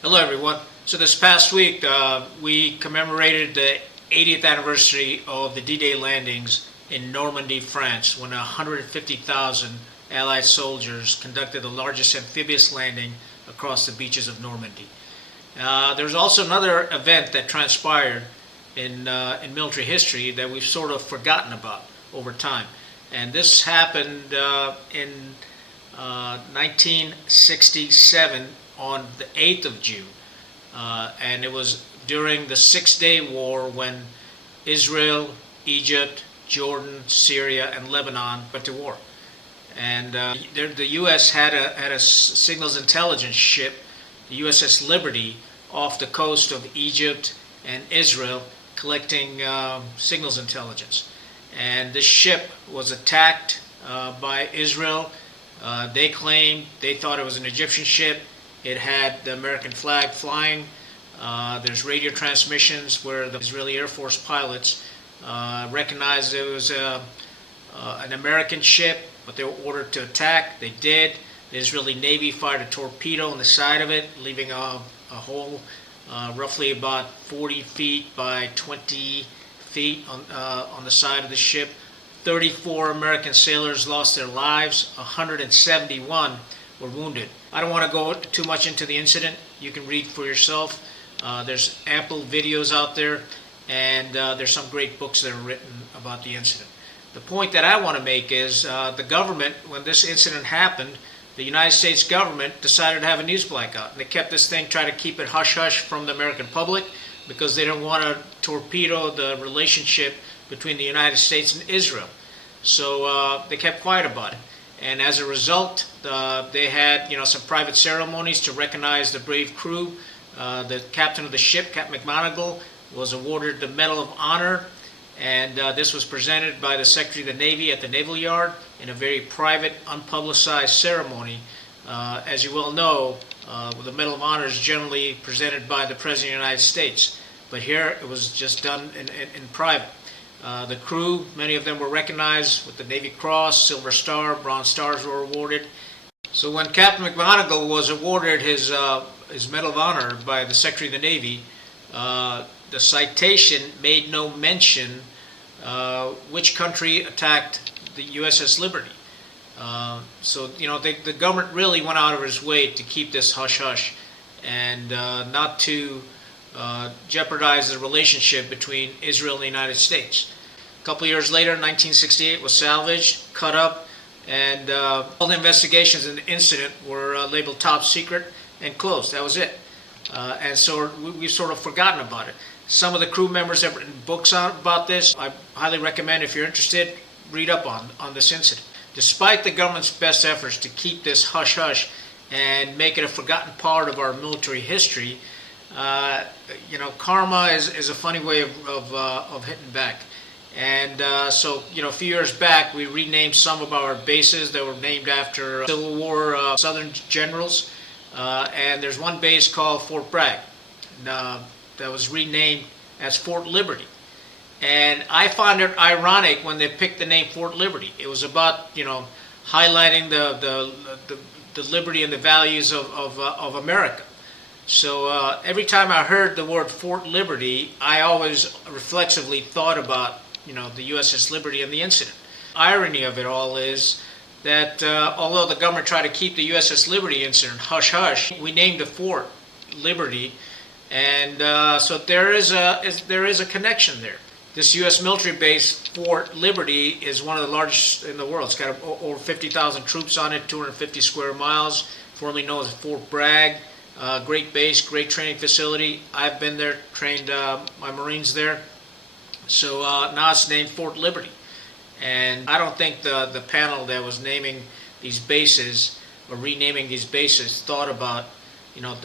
Hello, everyone. So this past week, we commemorated the 80th anniversary of the D-Day landings in Normandy, France, when 150,000 Allied soldiers conducted the largest amphibious landing across the beaches of Normandy. There's also another event that transpired in military history that we've sort of forgotten about over time. And this happened in 1967 on the 8th of June. And it was during the Six-Day War when Israel, Egypt, Jordan, Syria, and Lebanon went to war. And the U.S. had a signals intelligence ship, the USS Liberty, off the coast of Egypt and Israel, collecting signals intelligence. And this ship was attacked by Israel. They claimed they thought it was an Egyptian ship. It had the American flag flying. There's radio transmissions where the Israeli Air Force pilots recognized it was an American ship, but they were ordered to attack. They did. The Israeli Navy fired a torpedo on the side of it, leaving a hole roughly about 40 feet by 20 feet on the side of the ship. 34 American sailors lost their lives. 171 were wounded. I don't want to go too much into the incident. You can read for yourself. There's ample videos out there, and there's some great books that are written about the incident. The point that I want to make is the government, when this incident happened, the United States government decided to have a news blackout. And they kept this thing, trying to keep it hush-hush from the American public because they didn't want to torpedo the relationship between the United States and Israel. So they kept quiet about it. And as a result, they had some private ceremonies to recognize the brave crew. The captain of the ship, Captain McMonagle, was awarded the Medal of Honor, and this was presented by the Secretary of the Navy at the Naval Yard in a very private, unpublicized ceremony. As you well know, the Medal of Honor is generally presented by the President of the United States, but here it was just done in private. The crew, many of them were recognized with the Navy Cross, Silver Star, Bronze Stars were awarded. So when Captain McMonagle was awarded his Medal of Honor by the Secretary of the Navy, the citation made no mention which country attacked the USS Liberty. So the government really went out of its way to keep this hush-hush and not to jeopardize the relationship between Israel and the United States. A couple of years later, 1968, was salvaged, cut up, and all the investigations in the incident were labeled top secret and closed. That was it. And so we've sort of forgotten about it. Some of the crew members have written books about this. I highly recommend, if you're interested, read up on this incident. Despite the government's best efforts to keep this hush-hush and make it a forgotten part of our military history, karma is a funny way of hitting back. And so a few years back, we renamed some of our bases that were named after Civil War Southern generals. And there's one base called Fort Bragg that was renamed as Fort Liberty. And I found it ironic when they picked the name Fort Liberty. It was about highlighting the liberty and the values of America. So every time I heard the word Fort Liberty, I always reflexively thought about the USS Liberty and the incident. Irony of it all is that although the government tried to keep the USS Liberty incident hush-hush, we named the fort Liberty, and so there is a connection there. This U.S. military base, Fort Liberty, is one of the largest in the world. It's got over 50,000 troops on it, 250 square miles, formerly known as Fort Bragg. Great base, great training facility. I've been there, trained my Marines there. So now it's named Fort Liberty. And I don't think the panel that was naming these bases or renaming these bases thought about,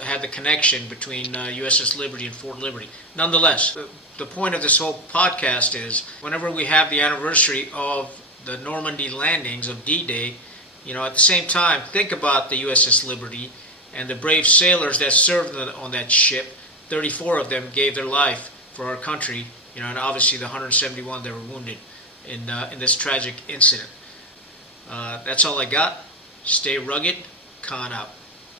had the connection between USS Liberty and Fort Liberty. Nonetheless, the point of this whole podcast is whenever we have the anniversary of the Normandy landings of D-Day, at the same time, think about the USS Liberty and the brave sailors that served on that ship. 34 of them gave their life for our country, and obviously the 171 that were wounded in this tragic incident. That's all I got. Stay rugged. Khan out.